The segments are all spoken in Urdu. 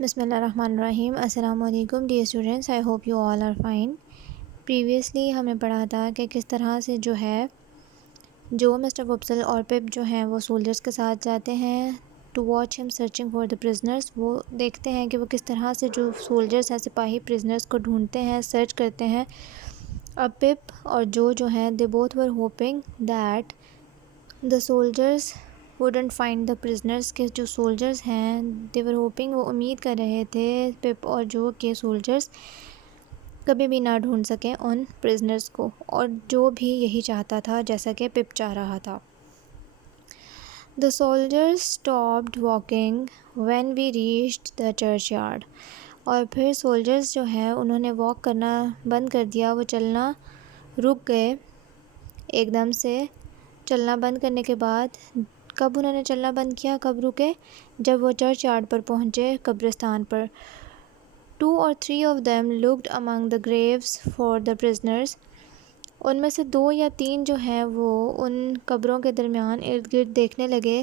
بسم اللہ الرحمن الرحیم۔ السلام علیکم dear students, I hope you all are fine. Previously ہمیں پڑھا تھا کہ کس طرح سے جو مسٹر وپسل اور پپ جو ہیں وہ سولجرز کے ساتھ جاتے ہیں ٹو واچ ہم سرچنگ فار دا پرزنرز۔ وہ دیکھتے ہیں کہ وہ کس طرح سے جو سولجرز ہیں، سپاہی پرزنرز کو ڈھونڈتے ہیں، سرچ کرتے ہیں۔ اب پپ اور جو ہیں they both were hoping that the soldiers wouldn't find the prisoners, کے جو سولجرز ہیں دے ور ہوپنگ، وہ امید کر رہے تھے پپ اور جو کہ سولجرز کبھی بھی نہ ڈھونڈ سکیں ان پرزنرز کو، اور جو بھی یہی چاہتا تھا جیسا کہ پپ چاہ رہا تھا۔ The soldiers stopped walking when we reached the churchyard۔ اور پھر سولجرز جو ہیں انہوں نے واک کرنا بند کر دیا، وہ چلنا رک گئے ایک دم سے۔ چلنا بند کرنے کے بعد کب انہوں نے چلنا بند کیا، کب رکے؟ جب وہ چرچ یارڈ پر پہنچے، قبرستان پر۔ 2 or 3 of them looked among the graves for the prisoners۔ ان میں سے 2 یا 3 جو ہیں وہ ان قبروں کے درمیان ارد گرد دیکھنے لگے،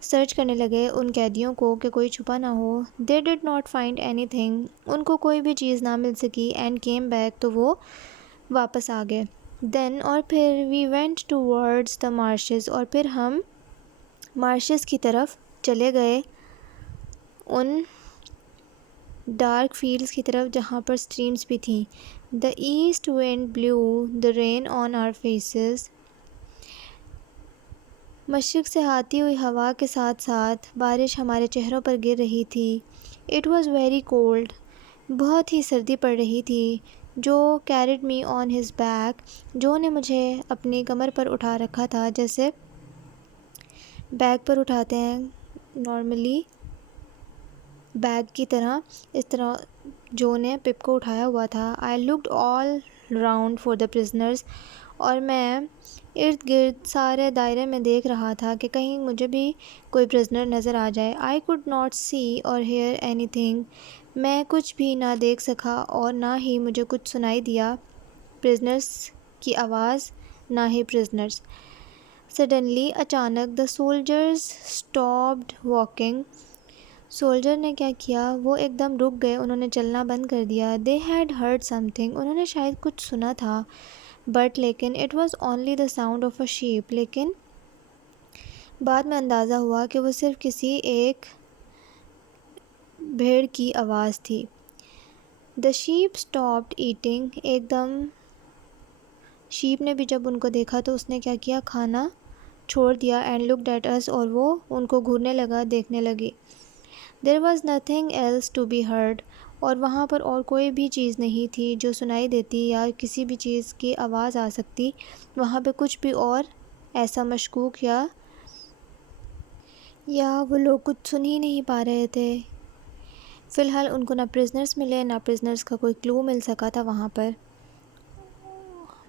سرچ کرنے لگے ان قیدیوں کو کہ کوئی چھپا نہ ہو۔ They did not find anything۔ ان کو کوئی بھی چیز نہ مل سکی۔ And came back۔ تو وہ واپس آ گئے۔ Then اور پھر we went towards the marshes۔ اور پھر ہم مارشز کی طرف چلے گئے، ان ڈارک فیلڈز کی طرف جہاں پر سٹریمز بھی تھیں۔ The east wind blew the rain on our faces۔ مشرق سے آتی ہوئی ہوا کے ساتھ ساتھ بارش ہمارے چہروں پر گر رہی تھی۔ It was very cold۔ بہت ہی سردی پڑ رہی تھی۔ جو carried me on his back۔ جو نے مجھے اپنی کمر پر اٹھا رکھا تھا، جیسے بیگ پر اٹھاتے ہیں نارملی، بیگ کی طرح، اس طرح جو نے پپ کو اٹھایا ہوا تھا۔ I looked all round for the prisoners۔ اور میں ارد گرد سارے دائرے میں دیکھ رہا تھا کہ کہیں مجھے بھی کوئی پرزنر نظر آ جائے۔ I could not see or hear anything۔ میں کچھ بھی نہ دیکھ سکا اور نہ ہی مجھے کچھ سنائی دیا، پرزنرز کی آواز، نہ ہی پرزنرز۔ Suddenly اچانک the soldiers stopped walking۔ Soldier نے کیا کیا، وہ ایک دم رک گئے، انہوں نے چلنا بند کر دیا۔ They had heard something۔ انہوں نے شاید کچھ سنا تھا، but لیکن it was only the sound of a sheep۔ لیکن بعد میں اندازہ ہوا کہ وہ صرف کسی ایک بھیڑ کی آواز تھی۔ The sheep stopped eating۔ ایک دم شیپ نے بھی جب ان کو دیکھا تو اس نے کیا کیا، کھانا چھوڑ دیا۔ And looked at us۔ اور وہ ان کو گھورنے لگا، دیکھنے لگی۔ There was nothing else to be heard۔ اور وہاں پر اور کوئی بھی چیز نہیں تھی جو سنائی دیتی یا کسی بھی چیز کی آواز آ سکتی، وہاں پہ کچھ بھی اور ایسا مشکوک یا وہ لوگ کچھ سن ہی نہیں پا رہے تھے۔ فی الحال ان کو نہ پرزنرز ملے، نہ پرزنرز کا کوئی کلو مل سکا تھا وہاں پر۔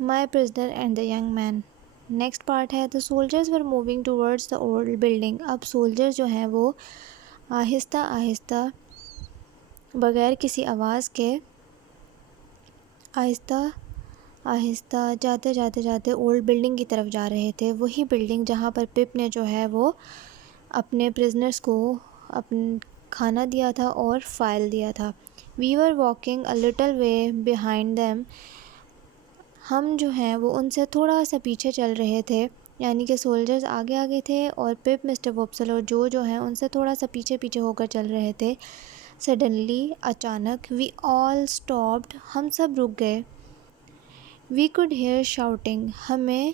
My prisoner and the young man۔ Next part ہے the soldiers were moving towards the old building۔ اب سولجر جو ہیں وہ آہستہ آہستہ بغیر کسی آواز کے آہستہ آہستہ جاتے اولڈ بلڈنگ کی طرف جا رہے تھے۔ وہی بلڈنگ جہاں پر پپ نے جو ہے وہ اپنے پرزنرز کو کھانا دیا تھا اور فائل دیا تھا۔ We were walking a little way behind them۔ ہم جو ہیں وہ ان سے تھوڑا سا پیچھے چل رہے تھے، یعنی کہ سولجرز آگے آگے تھے اور پپ، مسٹر وپسل اور جو ہیں ان سے تھوڑا سا پیچھے پیچھے ہو کر چل رہے تھے۔ Suddenly اچانک we all stopped۔ ہم سب رک گئے۔ We could hear shouting۔ ہمیں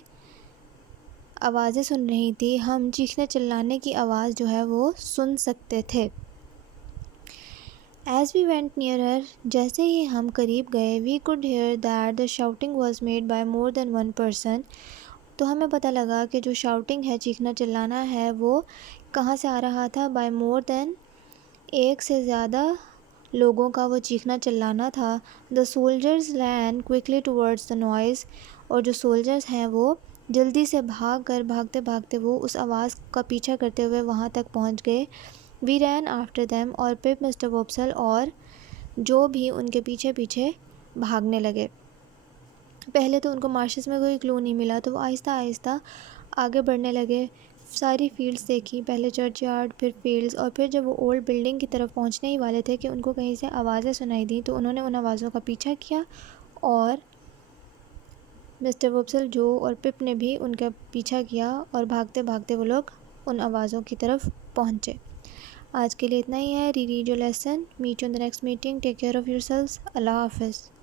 آوازیں سن رہی تھی، ہم چیخنے چلانے کی آواز جو ہے وہ سن سکتے تھے۔ As we went nearer، جیسے ہی ہم قریب گئے، we could hear that the shouting was made by more than one person۔ تو ہمیں پتہ لگا کہ جو شاؤٹنگ ہے، چیخنا چلانا ہے، وہ کہاں سے آ رہا تھا، by more than، ایک سے زیادہ لوگوں کا وہ چیخنا چلانا تھا۔ The soldiers ran quickly towards the noise۔ اور جو سولجرز ہیں وہ جلدی سے بھاگتے بھاگتے وہ اس آواز کا پیچھا کرتے ہوئے وہاں تک پہنچ گئے۔ We ran after them۔ اور پپ، مسٹر وپسل اور جو بھی ان کے پیچھے پیچھے بھاگنے لگے۔ پہلے تو ان کو مارشز میں کوئی کلو نہیں ملا تو وہ آہستہ آہستہ آگے بڑھنے لگے۔ ساری فیلڈز دیکھی، پہلے چرچ یارڈ، پھر فیلڈز، اور پھر جب وہ اولڈ بلڈنگ کی طرف پہنچنے ہی والے تھے کہ ان کو کہیں سے آوازیں سنائی دیں، تو انہوں نے ان آوازوں کا پیچھا کیا اور مسٹر وپسل، جو اور پپ نے بھی ان کا پیچھا کیا اور بھاگتے بھاگتے وہ لوگ ان آوازوں کی طرف پہنچے۔ آج کے لیے اتنا ہی ہے۔ Re read your lesson, meet you in the next meeting, take care of your selves, اللہ حافظ۔